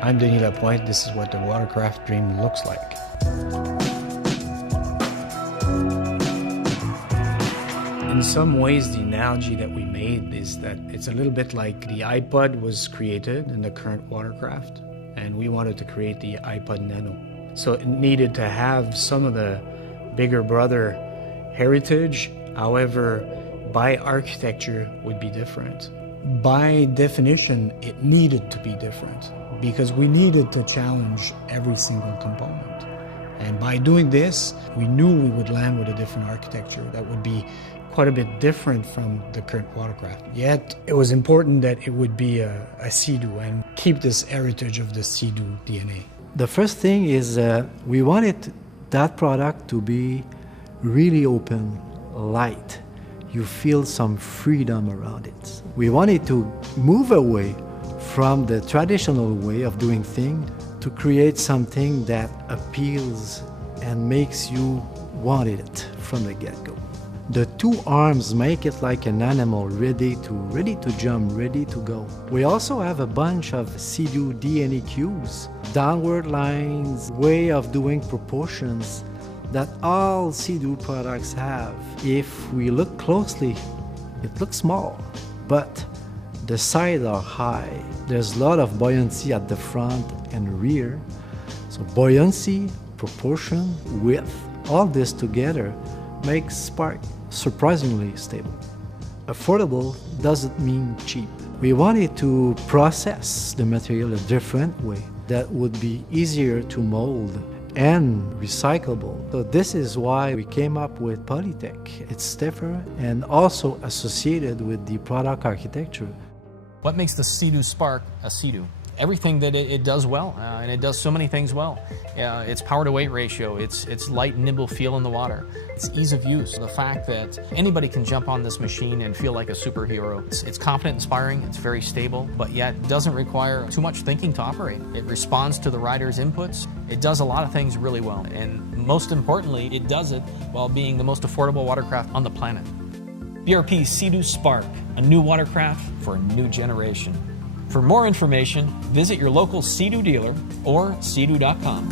I'm Denis Lapointe. This is what the watercraft dream looks like. In some ways, the analogy that we made is that it's a little bit like the iPod was created in the current watercraft, and we wanted to create the iPod Nano. So it needed to have some of the bigger brother heritage, however, by architecture would be different. By definition, it needed to be different because we needed to challenge every single component. And by doing this, we knew we would land with a different architecture that would be quite a bit different from the current watercraft. Yet, it was important that it would be a Sea-Doo and keep this heritage of the Sea-Doo DNA. The first thing is we wanted that product to be really open, light. You feel some freedom around it. We wanted to move away from the traditional way of doing things to create something that appeals and makes you want it from the get-go. The two arms make it like an animal ready to jump, ready to go. We also have a bunch of Sea-Doo DNA cues, downward lines, way of doing proportions that all Sea-Doo products have. If we look closely, it looks small, but the sides are high. There's a lot of buoyancy at the front and rear. So buoyancy, proportion, width, all this together makes Spark surprisingly stable. Affordable doesn't mean cheap. We wanted to process the material a different way that would be easier to mold and recyclable. So this is why we came up with Polytech. It's stiffer and also associated with the product architecture. What makes the Sea-Doo Spark a Sea-Doo? Everything that it does well, and it does so many things well. Its power-to-weight ratio, its light, nimble feel in the water, its ease of use, the fact that anybody can jump on this machine and feel like a superhero. It's confident, inspiring, it's very stable, but yet doesn't require too much thinking to operate. It responds to the rider's inputs. It does a lot of things really well, and most importantly, it does it while being the most affordable watercraft on the planet. BRP Sea-Doo Spark, a new watercraft for a new generation. For more information, visit your local Sea-Doo dealer or seadoo.com.